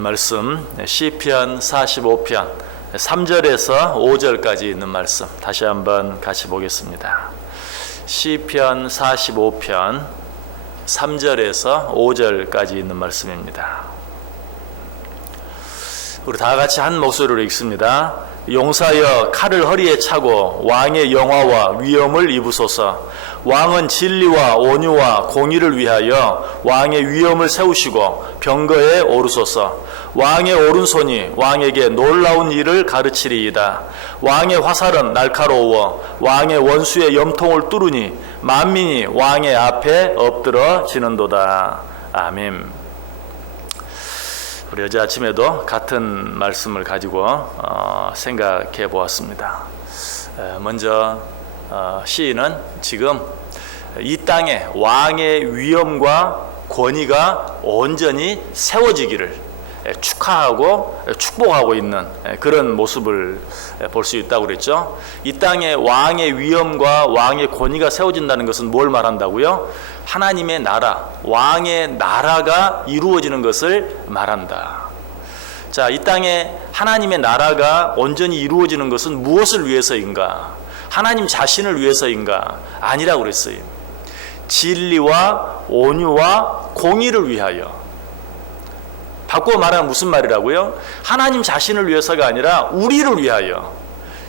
말씀 시편 45편 3절에서 5절까지 있는 말씀 다시 한번 같이 보겠습니다. 시편 45편 3절에서 5절까지 있는 말씀입니다. 우리 다 같이 한 목소리로 읽습니다. 용사여 칼을 허리에 차고 왕의 영화와 위엄을 입으소서. 왕은 진리와 온유와 공의를 위하여 왕의 위엄을 세우시고 병거에 오르소서. 왕의 오른손이 왕에게 놀라운 일을 가르치리이다. 왕의 화살은 날카로워 왕의 원수의 염통을 뚫으니 만민이 왕의 앞에 엎드러지는도다. 아멘. 우리 어제 아침에도 같은 말씀을 가지고 생각해 보았습니다. 먼저 시인은 지금 이 땅에 왕의 위엄과 권위가 온전히 세워지기를 축하하고 축복하고 있는 그런 모습을 볼 수 있다고 그랬죠. 이 땅에 왕의 위엄과 왕의 권위가 세워진다는 것은 뭘 말한다고요? 하나님의 나라, 왕의 나라가 이루어지는 것을 말한다. 자, 이 땅에 하나님의 나라가 온전히 이루어지는 것은 무엇을 위해서인가? 하나님 자신을 위해서인가? 아니라고 그랬어요. 진리와 온유와 공의를 위하여. 바꾸어 말하면 무슨 말이라고요? 하나님 자신을 위해서가 아니라 우리를 위하여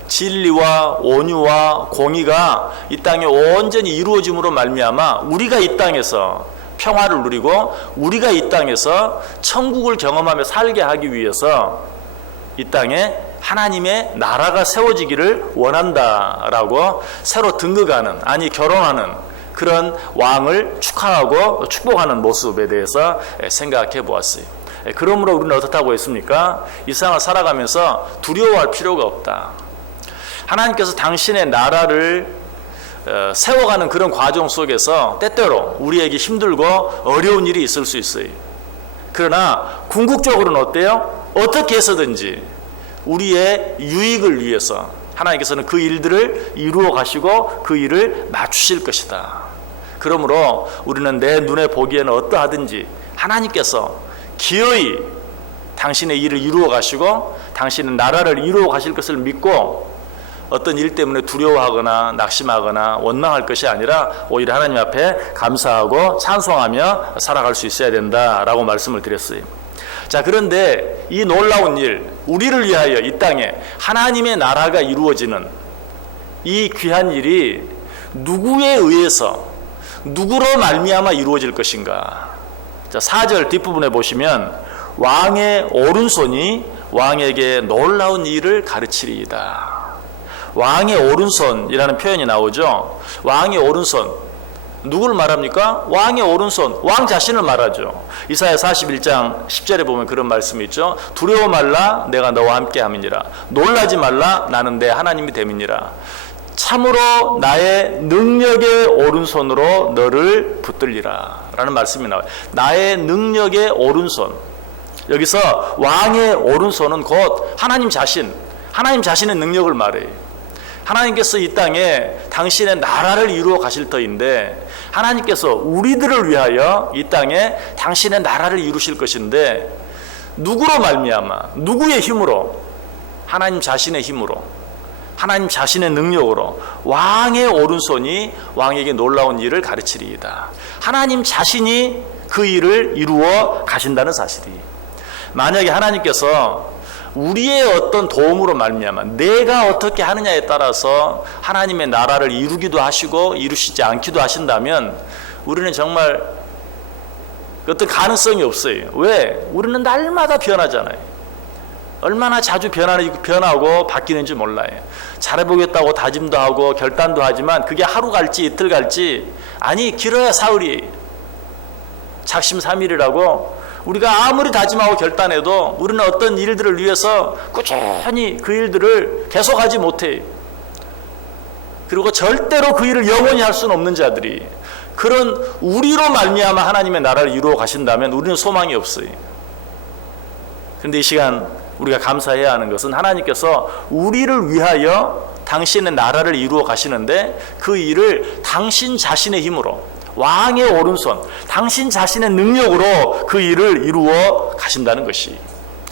진리와 온유와 공의가 이 땅에 온전히 이루어짐으로 말미암아 우리가 이 땅에서 평화를 누리고 우리가 이 땅에서 천국을 경험하며 살게 하기 위해서 이 땅에 하나님의 나라가 세워지기를 원한다라고 새로 등극하는, 아니 결혼하는 그런 왕을 축하하고 축복하는 모습에 대해서 생각해 보았어요. 그러므로 우리는 어떻다고 했습니까? 이 세상을 살아가면서 두려워할 필요가 없다. 하나님께서 당신의 나라를 세워가는 그런 과정 속에서 때때로 우리에게 힘들고 어려운 일이 있을 수 있어요. 그러나 궁극적으로는 어때요? 어떻게 해서든지 우리의 유익을 위해서 하나님께서는 그 일들을 이루어 가시고 그 일을 맞추실 것이다. 그러므로 우리는 내 눈에 보기에는 어떠하든지 하나님께서 기어이 당신의 일을 이루어 가시고 당신의 나라를 이루어 가실 것을 믿고 어떤 일 때문에 두려워하거나 낙심하거나 원망할 것이 아니라 오히려 하나님 앞에 감사하고 찬송하며 살아갈 수 있어야 된다라고 말씀을 드렸어요. 자, 그런데 이 놀라운 일, 우리를 위하여 이 땅에 하나님의 나라가 이루어지는 이 귀한 일이 누구에 의해서 누구로 말미암아 이루어질 것인가? 자, 4절 뒷부분에 보시면 왕의 오른손이 왕에게 놀라운 일을 가르치리이다. 왕의 오른손이라는 표현이 나오죠. 왕의 오른손, 누구를 말합니까? 왕의 오른손, 왕 자신을 말하죠. 이사야 41장 10절에 보면 그런 말씀이 있죠. 두려워 말라, 내가 너와 함께 함이니라. 놀라지 말라, 나는 내 하나님이 됨이니라. 참으로 나의 능력의 오른손으로 너를 붙들리라 라는 말씀이 나와요. 나의 능력의 오른손. 여기서 왕의 오른손은 곧 하나님 자신, 하나님 자신의 능력을 말해요. 하나님께서 이 땅에 당신의 나라를 이루어 가실 터인데 하나님께서 우리들을 위하여 이 땅에 당신의 나라를 이루실 것인데 누구로 말미암아, 누구의 힘으로? 하나님 자신의 힘으로, 하나님 자신의 능력으로 왕의 오른손이 왕에게 놀라운 일을 가르치리이다. 하나님 자신이 그 일을 이루어 가신다는 사실이. 만약에 하나님께서 우리의 어떤 도움으로 말미암아 내가 어떻게 하느냐에 따라서 하나님의 나라를 이루기도 하시고 이루시지 않기도 하신다면 우리는 정말 어떤 가능성이 없어요. 왜? 우리는 날마다 변하잖아요. 얼마나 자주 변하고 바뀌는지 몰라요. 잘해보겠다고 다짐도 하고 결단도 하지만 그게 하루 갈지 이틀 갈지, 아니 길어야 사흘이, 작심삼일이라고 우리가 아무리 다짐하고 결단해도 우리는 어떤 일들을 위해서 꾸준히 그 일들을 계속하지 못해요. 그리고 절대로 그 일을 영원히 할 수는 없는 자들이, 그런 우리로 말미암아 하나님의 나라를 이루어 가신다면 우리는 소망이 없어요. 그런데 이 시간 우리가 감사해야 하는 것은 하나님께서 우리를 위하여 당신의 나라를 이루어 가시는데 그 일을 당신 자신의 힘으로, 왕의 오른손, 당신 자신의 능력으로 그 일을 이루어 가신다는 것이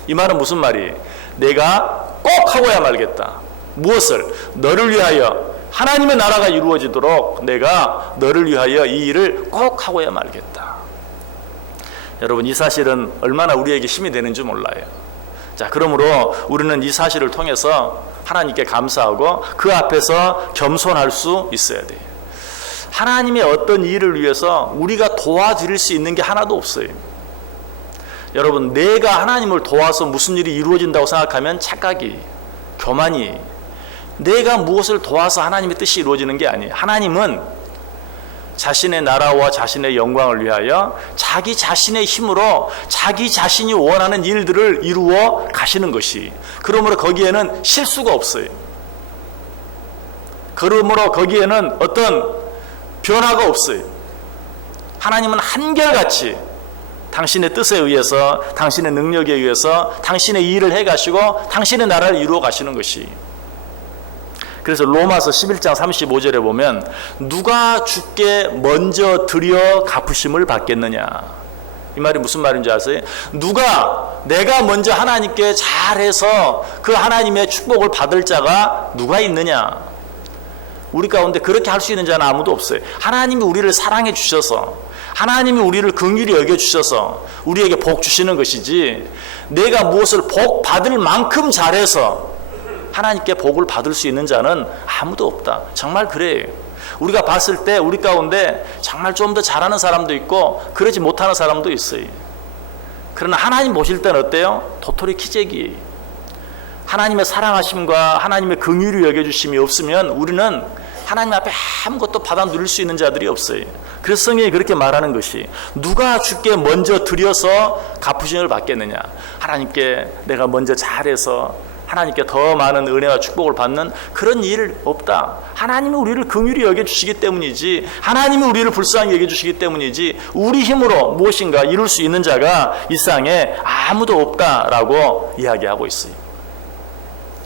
이 말은 무슨 말이? 내가 꼭 하고야 말겠다. 무엇을? 너를 위하여 하나님의 나라가 이루어지도록 내가 너를 위하여 이 일을 꼭 하고야 말겠다. 여러분, 이 사실은 얼마나 우리에게 힘이 되는지 몰라요. 자, 그러므로 우리는 이 사실을 통해서 하나님께 감사하고 그 앞에서 겸손할 수 있어야 돼요. 하나님의 어떤 일을 위해서 우리가 도와드릴 수 있는 게 하나도 없어요. 여러분, 내가 하나님을 도와서 무슨 일이 이루어진다고 생각하면 착각이, 교만이, 내가 무엇을 도와서 하나님의 뜻이 이루어지는 게 아니에요. 하나님은 자신의 나라와 자신의 영광을 위하여 자기 자신의 힘으로 자기 자신이 원하는 일들을 이루어 가시는 것이, 그러므로 거기에는 실수가 없어요. 그러므로 거기에는 어떤 변화가 없어요. 하나님은 한결같이 당신의 뜻에 의해서, 당신의 능력에 의해서 당신의 일을 해가시고 당신의 나라를 이루어 가시는 것이. 그래서 로마서 11장 35절에 보면 누가 주께 먼저 드려 갚으심을 받겠느냐. 이 말이 무슨 말인지 아세요? 누가, 내가 먼저 하나님께 잘해서 그 하나님의 축복을 받을 자가 누가 있느냐. 우리 가운데 그렇게 할 수 있는 자는 아무도 없어요. 하나님이 우리를 사랑해 주셔서, 하나님이 우리를 긍휼히 여겨 주셔서 우리에게 복 주시는 것이지, 내가 무엇을 복 받을 만큼 잘해서 하나님께 복을 받을 수 있는 자는 아무도 없다. 정말 그래요. 우리가 봤을 때 우리 가운데 정말 좀 더 잘하는 사람도 있고 그러지 못하는 사람도 있어요. 그러나 하나님 보실 때는 어때요? 도토리 키재기. 하나님의 사랑하심과 하나님의 긍휼히 여겨주심이 없으면 우리는 하나님 앞에 아무것도 받아 누릴 수 있는 자들이 없어요. 그래서 성경이 그렇게 말하는 것이, 누가 주께 먼저 드려서 갚으심을 받겠느냐. 하나님께 내가 먼저 잘해서 하나님께 더 많은 은혜와 축복을 받는 그런 일 없다. 하나님이 우리를 긍휼히 여겨주시기 때문이지, 하나님이 우리를 불쌍히 여겨주시기 때문이지, 우리 힘으로 무엇인가 이룰 수 있는 자가 이 세상에 아무도 없다라고 이야기하고 있어요.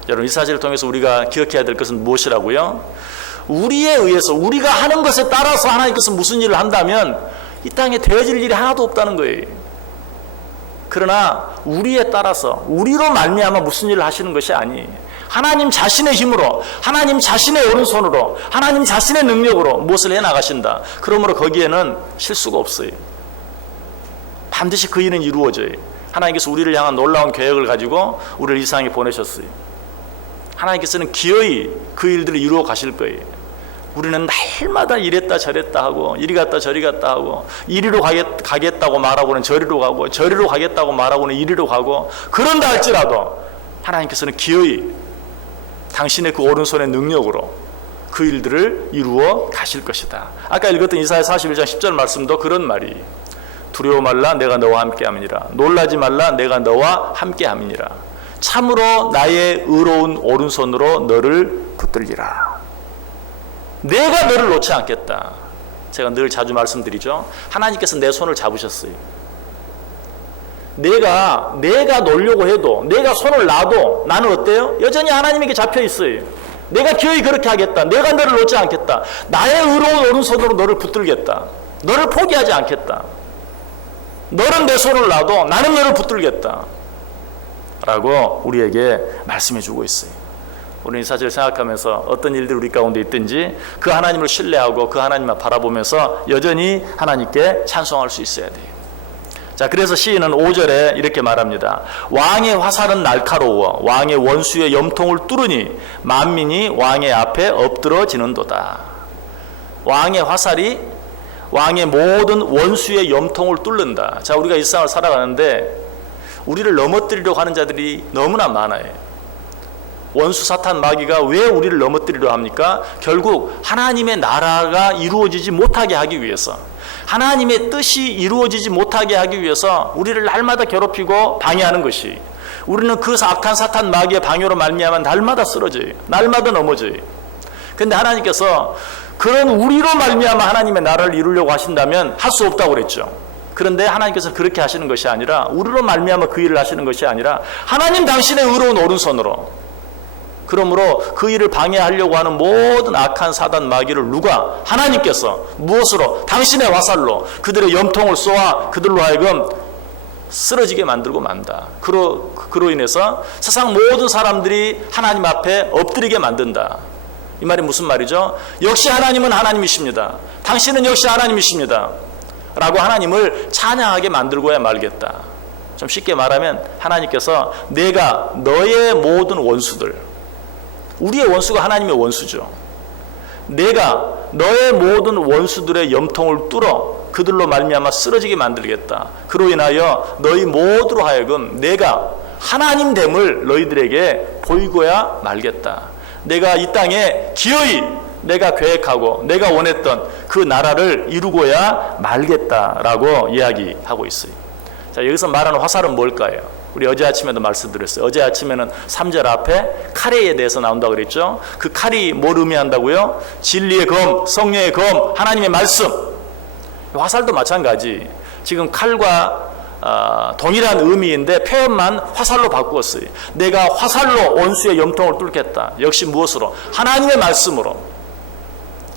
여러분, 이 사실을 통해서 우리가 기억해야 될 것은 무엇이라고요? 우리에 의해서, 우리가 하는 것에 따라서 하나님께서 무슨 일을 한다면 이 땅에 되어질 일이 하나도 없다는 거예요. 그러나 우리에 따라서, 우리로 말미암아 무슨 일을 하시는 것이 아니에요. 하나님 자신의 힘으로, 하나님 자신의 오른손으로, 하나님 자신의 능력으로 무엇을 해나가신다. 그러므로 거기에는 실수가 없어요. 반드시 그 일은 이루어져요. 하나님께서 우리를 향한 놀라운 계획을 가지고 우리를 이 세상에 보내셨어요. 하나님께서는 기어이 그 일들을 이루어 가실 거예요. 우리는 날마다 이랬다 저랬다 하고, 이리 갔다 저리 갔다 하고, 이리로 가겠다고 말하고는 저리로 가고, 저리로 가겠다고 말하고는 이리로 가고, 그런다 할지라도 하나님께서는 기어이 당신의 그 오른손의 능력으로 그 일들을 이루어 가실 것이다. 아까 읽었던 이사야 41장 10절 말씀도 그런 말이, 두려워 말라 내가 너와 함께함이니라, 놀라지 말라 내가 너와 함께함이니라, 참으로 나의 의로운 오른손으로 너를 붙들리라. 내가 너를 놓지 않겠다. 제가 늘 자주 말씀드리죠. 하나님께서 내 손을 잡으셨어요. 내가 놓으려고 해도, 내가 손을 놔도 나는 어때요? 여전히 하나님에게 잡혀 있어요. 내가 기어이 그렇게 하겠다. 내가 너를 놓지 않겠다. 나의 의로운 오른손으로 너를 붙들겠다. 너를 포기하지 않겠다. 너는 내 손을 놔도 나는 너를 붙들겠다. 라고 우리에게 말씀해 주고 있어요. 우리는 이 사실을 생각하면서 어떤 일들이 우리 가운데 있든지 그 하나님을 신뢰하고 그 하나님만 바라보면서 여전히 하나님께 찬송할 수 있어야 돼요. 자, 그래서 시인은 5절에 이렇게 말합니다. 왕의 화살은 날카로워 왕의 원수의 염통을 뚫으니 만민이 왕의 앞에 엎드러지는도다. 왕의 화살이 왕의 모든 원수의 염통을 뚫는다. 자, 우리가 이 세상을 살아가는데 우리를 넘어뜨리려고 하는 자들이 너무나 많아요. 원수 사탄 마귀가 왜 우리를 넘어뜨리려 합니까? 결국 하나님의 나라가 이루어지지 못하게 하기 위해서, 하나님의 뜻이 이루어지지 못하게 하기 위해서 우리를 날마다 괴롭히고 방해하는 것이, 우리는 그 악한 사탄 마귀의 방해로 말미암아 날마다 쓰러져요. 날마다 넘어져요. 그런데 하나님께서 그런 우리로 말미암아 하나님의 나라를 이루려고 하신다면 할 수 없다고 그랬죠. 그런데 하나님께서 그렇게 하시는 것이 아니라, 우리로 말미암아 그 일을 하시는 것이 아니라 하나님 당신의 의로운 오른손으로, 그러므로 그 일을 방해하려고 하는 모든 악한 사단 마귀를 누가? 하나님께서 무엇으로? 당신의 화살로 그들의 염통을 쏘아 그들로 하여금 쓰러지게 만들고 만다. 그로 인해서 세상 모든 사람들이 하나님 앞에 엎드리게 만든다. 이 말이 무슨 말이죠? 역시 하나님은 하나님이십니다. 당신은 역시 하나님이십니다. 라고 하나님을 찬양하게 만들고야 말겠다. 좀 쉽게 말하면 하나님께서 내가 너의 모든 원수들, 우리의 원수가 하나님의 원수죠. 내가 너의 모든 원수들의 염통을 뚫어 그들로 말미암아 쓰러지게 만들겠다. 그로 인하여 너희 모두로 하여금 내가 하나님됨을 너희들에게 보이고야 말겠다. 내가 이 땅에 기어이 내가 계획하고 내가 원했던 그 나라를 이루고야 말겠다라고 이야기하고 있어요. 자, 여기서 말하는 화살은 뭘까요? 우리 어제 아침에도 말씀드렸어요. 어제 아침에는 3절 앞에 칼에 대해서 나온다고 그랬죠. 그 칼이 뭘 의미한다고요? 진리의 검, 성령의 검, 하나님의 말씀. 화살도 마찬가지. 지금 칼과 동일한 의미인데 표현만 화살로 바꾸었어요. 내가 화살로 원수의 염통을 뚫겠다. 역시 무엇으로? 하나님의 말씀으로.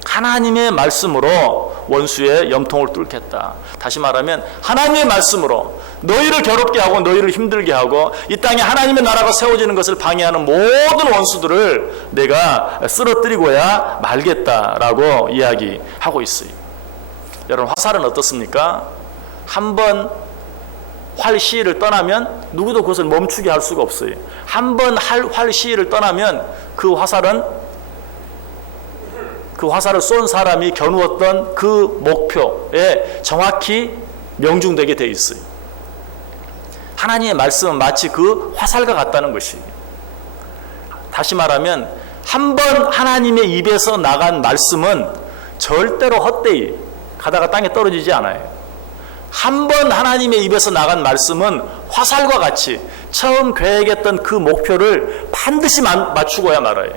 하나님의 말씀으로 원수의 염통을 뚫겠다. 다시 말하면 하나님의 말씀으로 너희를 괴롭게 하고 너희를 힘들게 하고 이 땅에 하나님의 나라가 세워지는 것을 방해하는 모든 원수들을 내가 쓰러뜨리고야 말겠다라고 이야기하고 있어요. 여러분, 화살은 어떻습니까? 한번 활 시위를 떠나면 누구도 그것을 멈추게 할 수가 없어요. 한번 활 시위를 떠나면 그 화살을 쏜 사람이 겨누었던 그 목표에 정확히 명중되게 돼 있어요. 하나님의 말씀은 마치 그 화살과 같다는 것이. 다시 말하면 한 번 하나님의 입에서 나간 말씀은 절대로 헛되이 가다가 땅에 떨어지지 않아요. 한 번 하나님의 입에서 나간 말씀은 화살과 같이 처음 계획했던 그 목표를 반드시 맞추고야 말아요.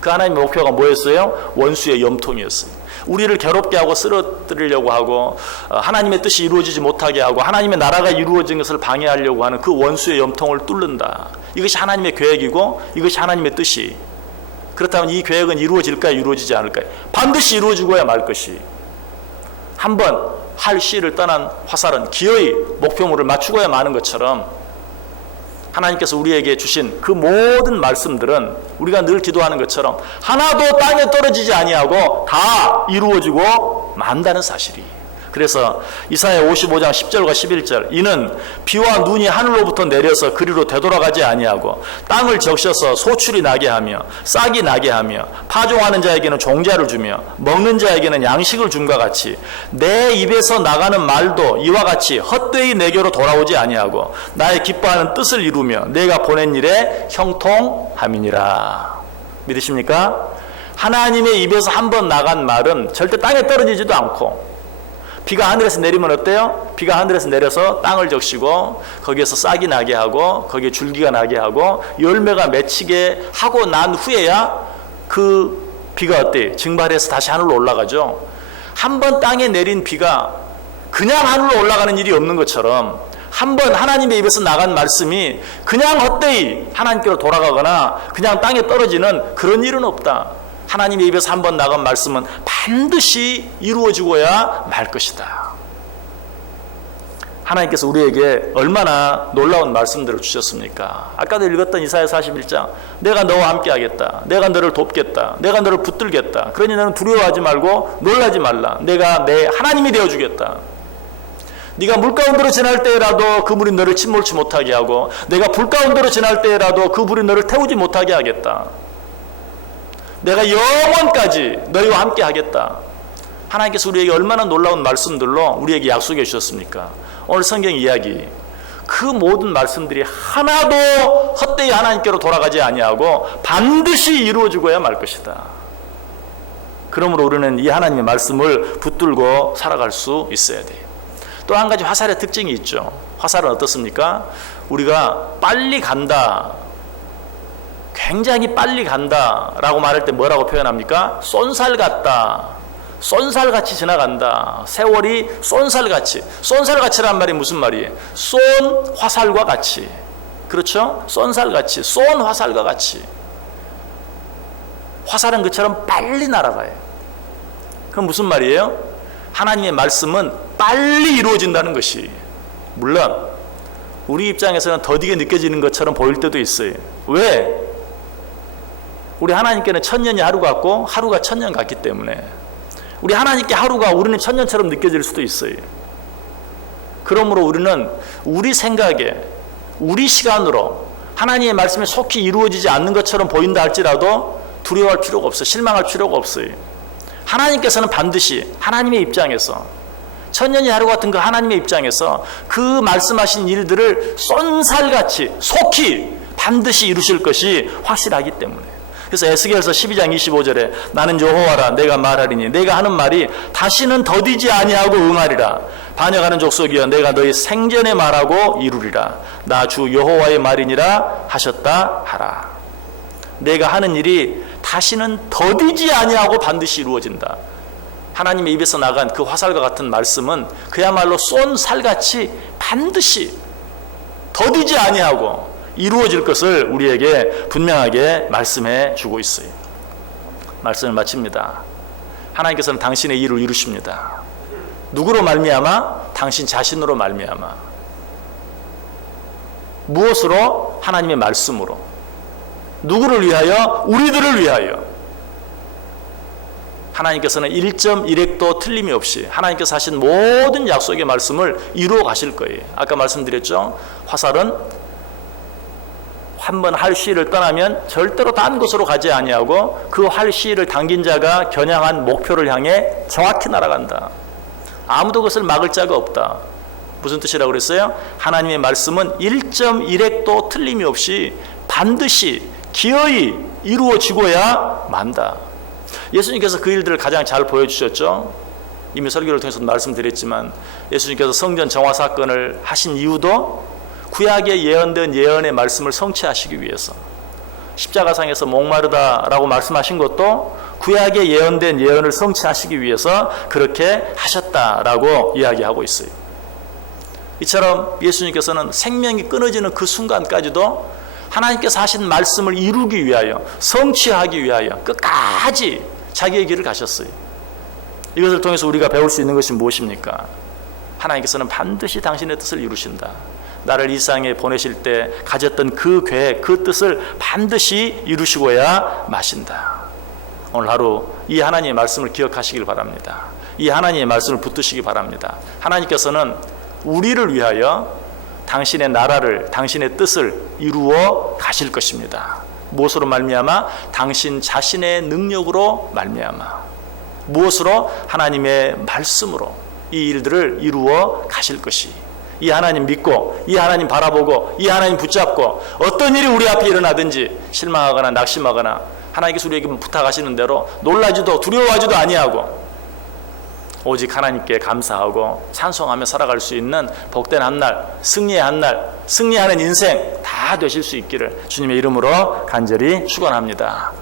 그 하나님의 목표가 뭐였어요? 원수의 염통이었어요. 우리를 괴롭게 하고 쓰러뜨리려고 하고 하나님의 뜻이 이루어지지 못하게 하고 하나님의 나라가 이루어진 것을 방해하려고 하는 그 원수의 염통을 뚫는다. 이것이 하나님의 계획이고 이것이 하나님의 뜻이. 그렇다면 이 계획은 이루어질까요? 이루어지지 않을까요? 반드시 이루어지고야 말 것이. 한번 할 시를 떠난 화살은 기어이 목표물을 맞추고야 마는 것처럼 하나님께서 우리에게 주신 그 모든 말씀들은 우리가 늘 기도하는 것처럼 하나도 땅에 떨어지지 아니하고 다 이루어지고 만다는 사실이. 그래서 이사야 55장 10절과 11절 이는 비와 눈이 하늘로부터 내려서 그리로 되돌아가지 아니하고 땅을 적셔서 소출이 나게 하며 싹이 나게 하며 파종하는 자에게는 종자를 주며 먹는 자에게는 양식을 줌과 같이 내 입에서 나가는 말도 이와 같이 헛되이 내게로 돌아오지 아니하고 나의 기뻐하는 뜻을 이루며 내가 보낸 일에 형통함이니라. 믿으십니까? 하나님의 입에서 한 번 나간 말은 절대 땅에 떨어지지도 않고 비가 하늘에서 내리면 어때요? 비가 하늘에서 내려서 땅을 적시고 거기에서 싹이 나게 하고 거기에 줄기가 나게 하고 열매가 맺히게 하고 난 후에야 그 비가 어때요? 증발해서 다시 하늘로 올라가죠. 한 번 땅에 내린 비가 그냥 하늘로 올라가는 일이 없는 것처럼 한 번 하나님의 입에서 나간 말씀이 그냥 헛되이 하나님께로 돌아가거나 그냥 땅에 떨어지는 그런 일은 없다. 하나님의 입에서 한 번 나간 말씀은 반드시 이루어지고야 말 것이다. 하나님께서 우리에게 얼마나 놀라운 말씀들을 주셨습니까? 아까도 읽었던 이사야 41장 내가 너와 함께 하겠다. 내가 너를 돕겠다. 내가 너를 붙들겠다. 그러니 너는 두려워하지 말고 놀라지 말라. 내가 내 하나님이 되어주겠다. 네가 물 가운데로 지날 때라도 그 물이 너를 침몰치 못하게 하고 내가 불 가운데로 지날 때라도 그 불이 너를 태우지 못하게 하겠다. 내가 영원까지 너희와 함께 하겠다. 하나님께서 우리에게 얼마나 놀라운 말씀들로 우리에게 약속해 주셨습니까? 오늘 성경 이야기 그 모든 말씀들이 하나도 헛되이 하나님께로 돌아가지 아니하고 반드시 이루어지고야 말 것이다. 그러므로 우리는 이 하나님의 말씀을 붙들고 살아갈 수 있어야 돼요. 또 한 가지 화살의 특징이 있죠. 화살은 어떻습니까? 우리가 빨리 간다, 굉장히 빨리 간다 라고 말할 때 뭐라고 표현합니까? 쏜살 같다, 쏜살같이 지나간다. 세월이 쏜살같이. 쏜살같이란 말이 무슨 말이에요? 쏜 화살과 같이. 그렇죠? 쏜살같이, 쏜 화살과 같이. 화살은 그처럼 빨리 날아가요. 그럼 무슨 말이에요? 하나님의 말씀은 빨리 이루어진다는 것이. 물론 우리 입장에서는 더디게 느껴지는 것처럼 보일 때도 있어요. 왜? 우리 하나님께는 천년이 하루 같고 하루가 천년 같기 때문에 우리 하나님께 하루가 우리는 천년처럼 느껴질 수도 있어요. 그러므로 우리는 우리 생각에 우리 시간으로 하나님의 말씀이 속히 이루어지지 않는 것처럼 보인다 할지라도 두려워할 필요가 없어요. 실망할 필요가 없어요. 하나님께서는 반드시 하나님의 입장에서 천년이 하루 같은 그 하나님의 입장에서 그 말씀하신 일들을 쏜살같이 속히 반드시 이루실 것이 확실하기 때문에 그래서 에스겔서 12장 25절에 나는 여호와라 내가 말하리니 내가 하는 말이 다시는 더디지 아니하고 응하리라 반역하는 족속이여 내가 너희 생전에 말하고 이루리라 나 주 여호와의 말이니라 하셨다 하라. 내가 하는 일이 다시는 더디지 아니하고 반드시 이루어진다. 하나님의 입에서 나간 그 화살과 같은 말씀은 그야말로 쏜 살같이 반드시 더디지 아니하고 이루어질 것을 우리에게 분명하게 말씀해 주고 있어요. 말씀을 마칩니다. 하나님께서는 당신의 일을 이루십니다. 누구로 말미암아? 당신 자신으로 말미암아. 무엇으로? 하나님의 말씀으로. 누구를 위하여? 우리들을 위하여. 하나님께서는 1.1획도 틀림이 없이 하나님께서 하신 모든 약속의 말씀을 이루어 가실 거예요. 아까 말씀드렸죠? 화살은 한번 활 시위를 떠나면 절대로 딴 곳으로 가지 아니하고 그 활 시위를 당긴 자가 겨냥한 목표를 향해 정확히 날아간다. 아무도 그것을 막을 자가 없다. 무슨 뜻이라고 그랬어요? 하나님의 말씀은 1.1획도 틀림이 없이 반드시 기어이 이루어지고야 만다. 예수님께서 그 일들을 가장 잘 보여주셨죠. 이미 설교를 통해서 말씀드렸지만 예수님께서 성전 정화 사건을 하신 이유도 구약에 예언된 예언의 말씀을 성취하시기 위해서 십자가상에서 목마르다라고 말씀하신 것도 구약에 예언된 예언을 성취하시기 위해서 그렇게 하셨다라고 이야기하고 있어요. 이처럼 예수님께서는 생명이 끊어지는 그 순간까지도 하나님께서 하신 말씀을 이루기 위하여 성취하기 위하여 끝까지 자기의 길을 가셨어요. 이것을 통해서 우리가 배울 수 있는 것이 무엇입니까? 하나님께서는 반드시 당신의 뜻을 이루신다. 나를 이 세상에 보내실 때 가졌던 그 계획, 그 뜻을 반드시 이루시고야 마신다. 오늘 하루 이 하나님의 말씀을 기억하시길 바랍니다. 이 하나님의 말씀을 붙드시기 바랍니다. 하나님께서는 우리를 위하여 당신의 나라를, 당신의 뜻을 이루어 가실 것입니다. 무엇으로 말미암아? 당신 자신의 능력으로 말미암아. 무엇으로? 하나님의 말씀으로 이 일들을 이루어 가실 것이. 이 하나님 믿고 이 하나님 바라보고 이 하나님 붙잡고 어떤 일이 우리 앞에 일어나든지 실망하거나 낙심하거나 하나님께서 우리에게 부탁하시는 대로 놀라지도 두려워하지도 아니하고 오직 하나님께 감사하고 찬송하며 살아갈 수 있는 복된 한날, 승리의 한날, 승리하는 인생 다 되실 수 있기를 주님의 이름으로 간절히 축원합니다.